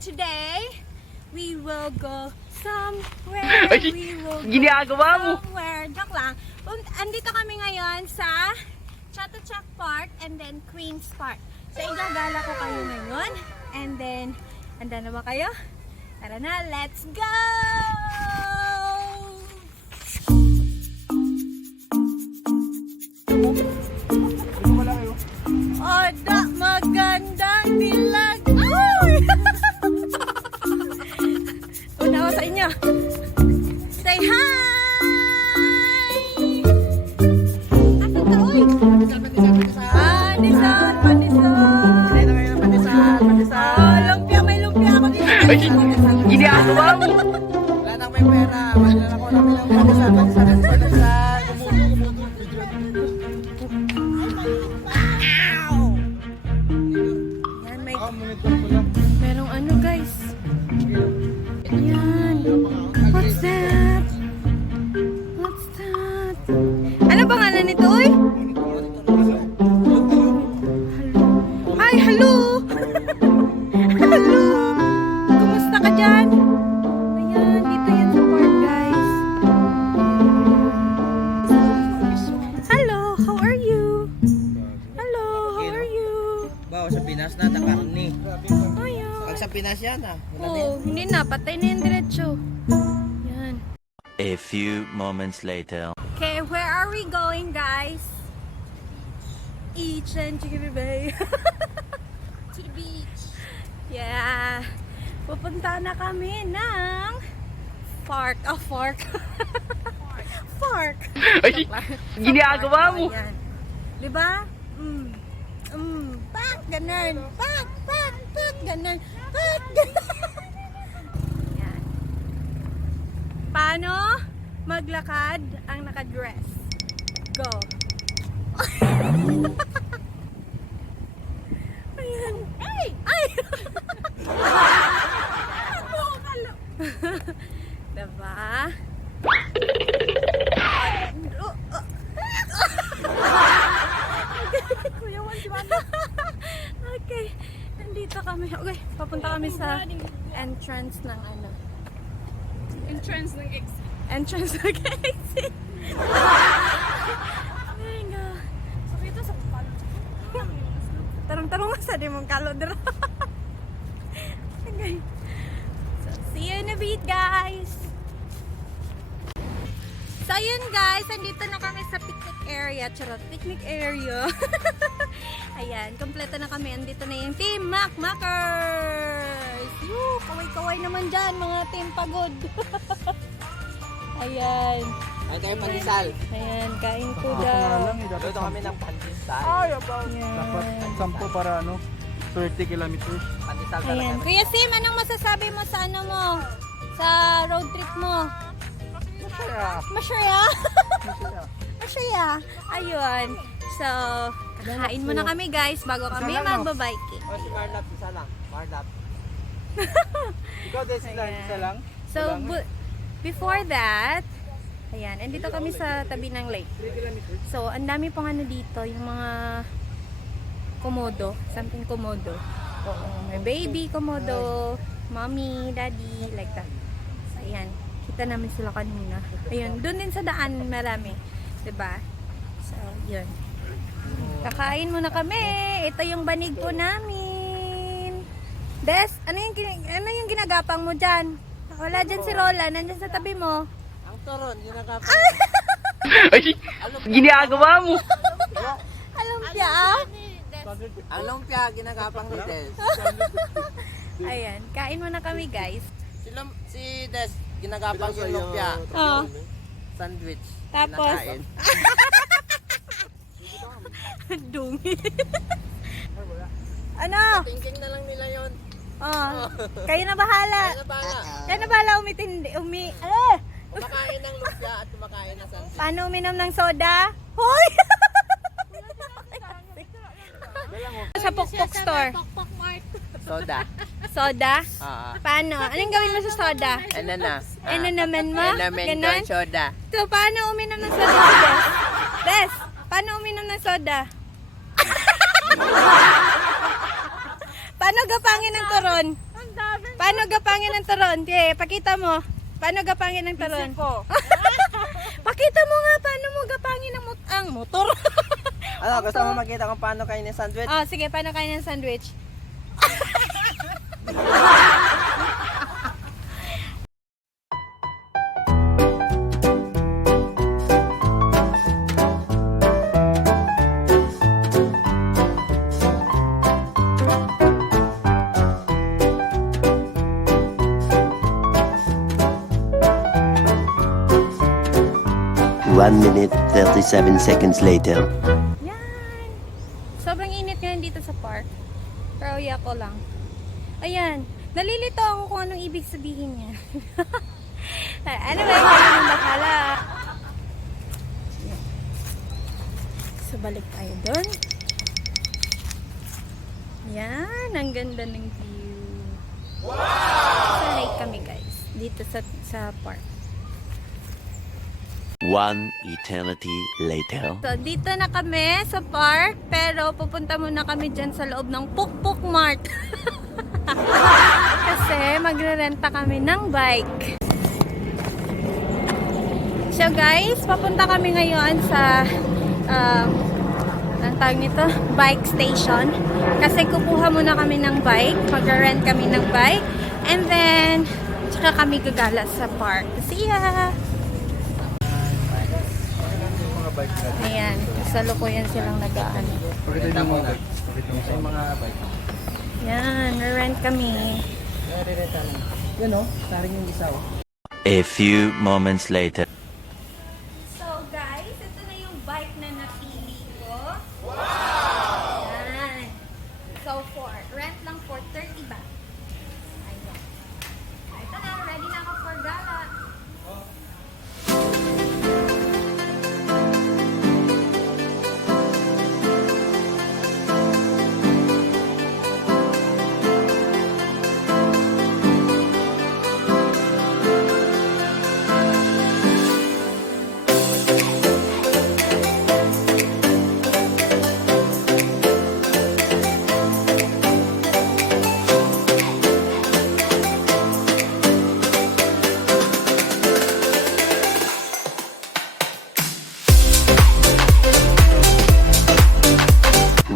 today we will go somewhere. Ay, We will go ginagawa mo. somewhere. Joke lang. Andito kami ngayon sa Chatuchak Park and then Queen's Park. So igagala ko kayo ngayon. And then, handa na ba kayo? Tara na, let's go! Oda, magandang dilag! Uy! Una ako sa inyo. Say hi! Ano to, uy? Pandesal, pandesal. Oh, lumpia, may lumpia ako dito. Ay, ginagawa mo. Wala nang may pera. Wala na ko namin ang pandesal. Yan, merong ano guys. Yan. What's that? What's that? Ano pangalan nito, uy? Ay, hello! Hello! Kumusta ka dyan? Ayan, dito yan sa park, guys. Hello, how are you? Hello, how are you? Bawa sa Pinas na, nakarni. Ayan. Pag sa Pinas yan wala na Oh, hindi na, patay na yung diretso. Yan. A few moments later. Okay, where are we going, guys? Each and Chickabee Bay. To the beach. Yeah. Pupunta na kami ng park. Park. Park. Ay, ginagawa mo. Ayan. Diba? Pak, ganun. Pak, ganun. Pak, ganun. Ayan. Paano maglakad ang nakadress? Go. Ayan. Ay! Ay! Diba? Kuya, okay. Nandito kami. Okay, papunta kami sa entrance ng ano. Entrance ng exit. Ay nga. Tarong-tarong nga sa di mong kalodra. Okay. So, see you in a bit, guys. So, yun guys. Andito na kami sa picnic area. Charot, picnic area. Ayan, kompleto na kami. Andito na yung Team Makmakers. Woo! Kaway-kaway naman dyan, mga Team Pagod. Ayan. Ay kayo pandesal. Ayan, kain po daw. Dito kami ng pandesal. Dapat Ayan. 10 para 30 kilometers. Pandesal Ayan. talaga. Kuya Sim, anong masasabi mo sa ano mo? Sa road trip mo? Masaya? Masaya. Ayun. So, kakain muna kami guys bago kami magbabiking. O si Marlap, isa lang. Marlap. Ikaw din Ayan. isa lang. So, before that, ayan, andito kami sa tabi ng lake. So, ang dami pong ano dito, yung mga komodo, something komodo. Oo, may baby komodo, mommy, daddy, like that. So, ayan, kita namin sila kanina. Ayun, doon din sa daan marami, 'di ba? So, yun. Kakain muna kami. Ito yung banig po namin. Des, ano yung ginagapang mo dyan? Wala dyan si Rola, nandyan sa tabi mo. Ang turon, ginagapang. Ay, ginagawa mo. Alumpia, ah? Ang lumpia, ginagapang ni Des. Ayan, kain muna kami guys. Si Des, ginagapang yung lumpia. Oh. Sandwich. Tapos? Kinakain. Dungi. Ano? Thinking na lang nila yun. Oh, kayo na bahala. Kaya na bala. Kayo na bahala Kumakain ng lumpia at kumakain ng sandwich. Paano uminom ng soda? Hoy! Sa Pokpok store. Soda. Soda? Oo. Paano? Anong gawin mo sa soda? Ano na? Ano naman mo? Ano naman Ganon? yung soda? So, paano uminom ng soda si Des? Des, paano uminom ng soda? Paano gapangin ng turon? Ang dami Paano gapangin ng turon? Okay, pakita mo. Paano gapangin ng turon? Pakita mo nga paano mo gapangin ang motor. Ano, gusto mo makita kung paano kainin sandwich? Oh, sige, paano kain ng sandwich? One minute, 37 seconds later. Yan. Sobrang init ngayon dito sa park. Pero yeah ko lang. Ayan. Nalilito ako kung anong ibig sabihin niya. Anyway, kayo nang bahala. So, balik tayo doon. Yan. Ang ganda ng view. Wow! Sa lake kami, guys. Dito sa park. One eternity later. So, dito na kami sa park, pero pupunta muna kami dyan sa loob ng Pukpuk Mart. Kasi magre-renta kami ng bike. So guys, papunta kami ngayon sa ang tawag nito, bike station. Kasi kukuha muna kami ng bike, magre-rent kami ng bike, and then tsaka kami gagala sa park. See ya! Ayan, sa lukuyan silang nag-aano. Pakita mo mga bike. Pakita mo sa mga bike. Yan, rent kami. Yun o, taring yung isa o. A few moments later. So guys, ito na yung bike na napili ko. Wow! Yan. So rent lang for 30 baht. Ayan. Ito na, ready na ako for gala.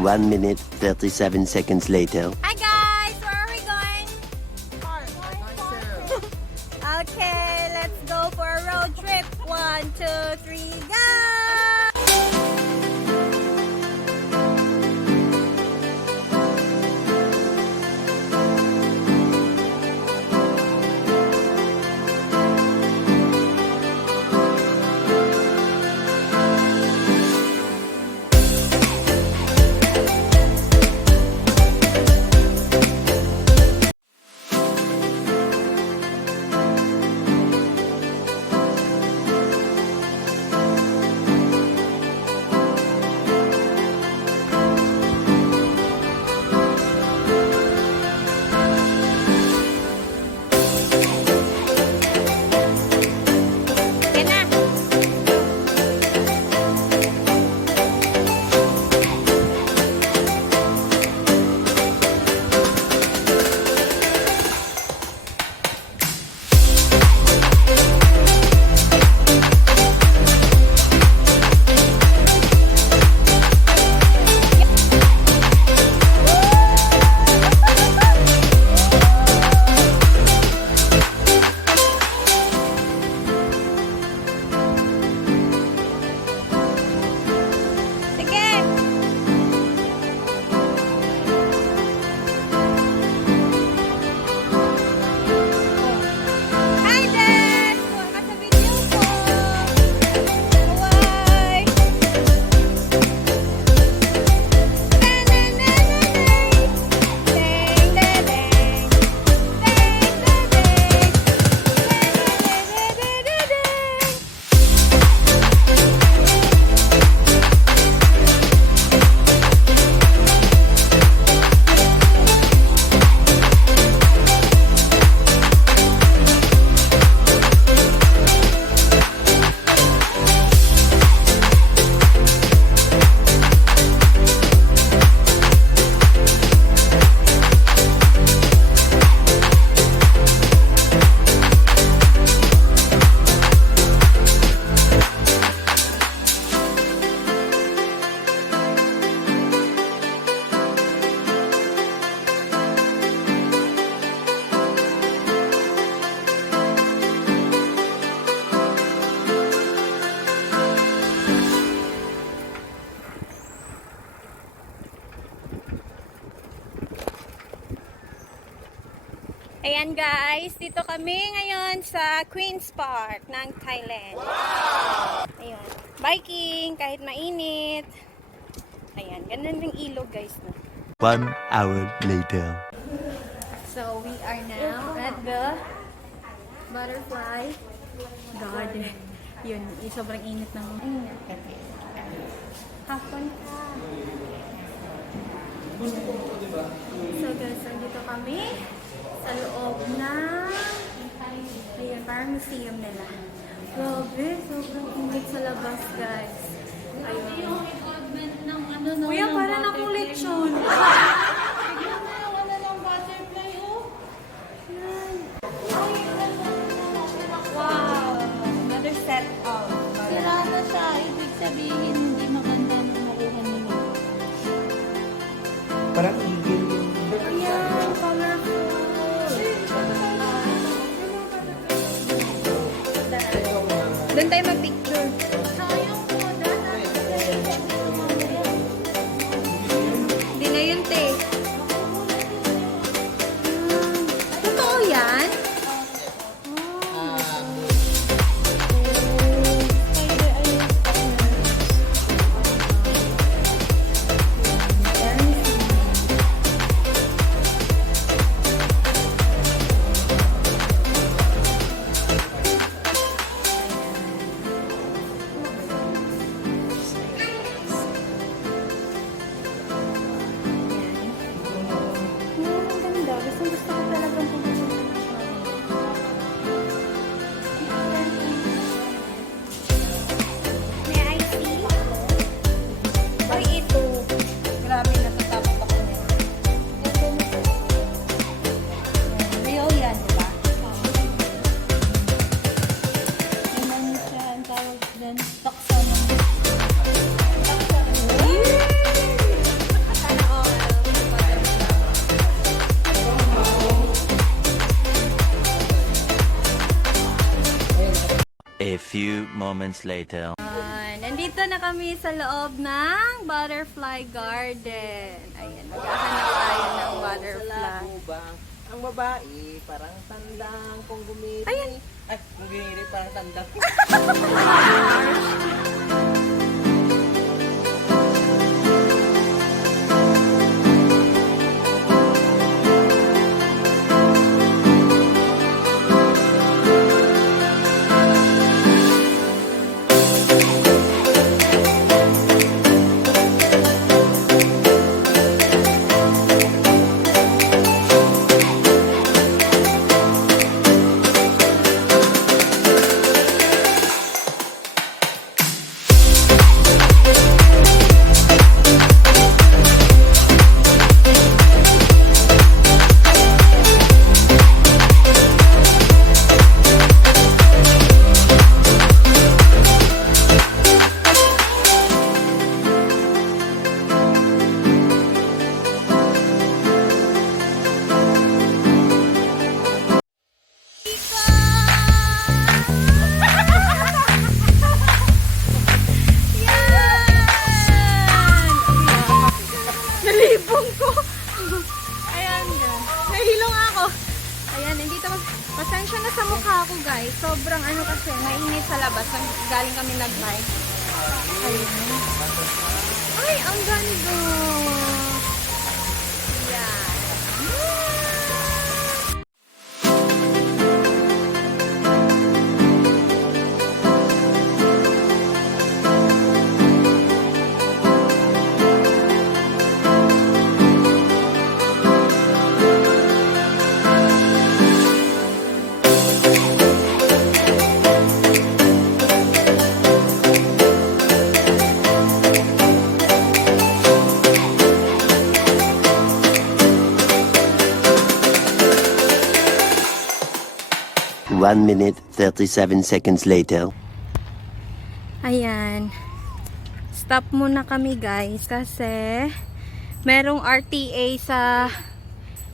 One minute, 37 seconds later. Hi guys, where are we going? Okay, let's go for a road trip. 1, 2, 3, go! Ayan guys, dito kami ngayon sa Queen's Park ng Thailand. Ayan, biking kahit mainit. Ayan, ganun yung ilog guys. No? 1 hour later. So we are now at the butterfly garden. Yun, sobrang init ng hapon ka. So guys, nandito kami sa loob ng ayan, parang museum nila. Grabe, sobrang init sa labas guys. Ayun. Kuya, parang akong lechon. Wow! Another set of Sira na siya. Ibig sabihin, hindi maganda na makuha nila. Parang igil. Ayan, colorful. Doon tayo mag-picture. Sayang po, dahil Hindi na yun, te. Totoo yan? Ang ganda. Gusto ko talagang pumunta. May I see? Ay, ito. Grabe, natatakot ako niyan. Real yan, di ba? naman siya, ang tawag dyan, taxonomy. Sana all. A few moments later. Nandito na kami sa loob ng butterfly garden. Ayan, maghahanap tayo ng butterfly. Ubang. Ang babae, parang tandang kung gumiri. Ayan. Ay, kung gumiri, parang tandang. Nalibong ko. Ayan, guys. Nahilong ako. Ayan, nandito ko. Pasensya na sa mukha ko, guys. Sobrang ano kasi, mainit sa labas. Galing kami nag-bike. Ayun. Ay, ang ganda. Ayan. 1 minute 37 seconds later. Ayan. Stop muna kami guys kasi merong RTA sa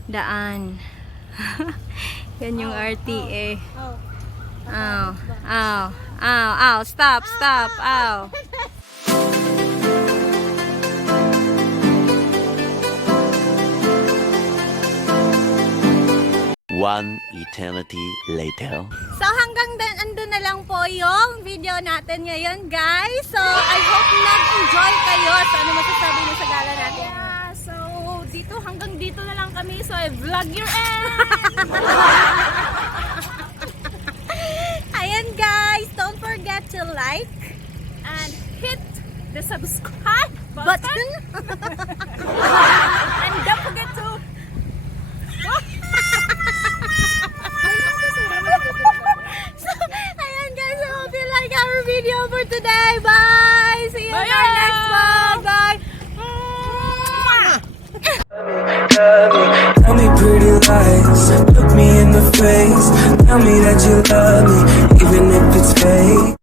daan. Yan yung RTA. Ow. Ow. Ow. Ow. Stop. Stop. Ow. One eternity later. So hanggang andun na lang po yung video natin ngayon, guys. So I hope nag-enjoy kayo. So ano masasabi niyo sa gala natin? Yeah, so dito hanggang dito na lang kami. So I vlog your end. Ayan, guys. Don't forget to like And hit the subscribe button. and don't forget to So, ayan, guys. I hope you like our video for today. Bye! See you in our next vlog. Bye! Tell me pretty lies, look me in the face. Tell me that you love me, even if it's fake.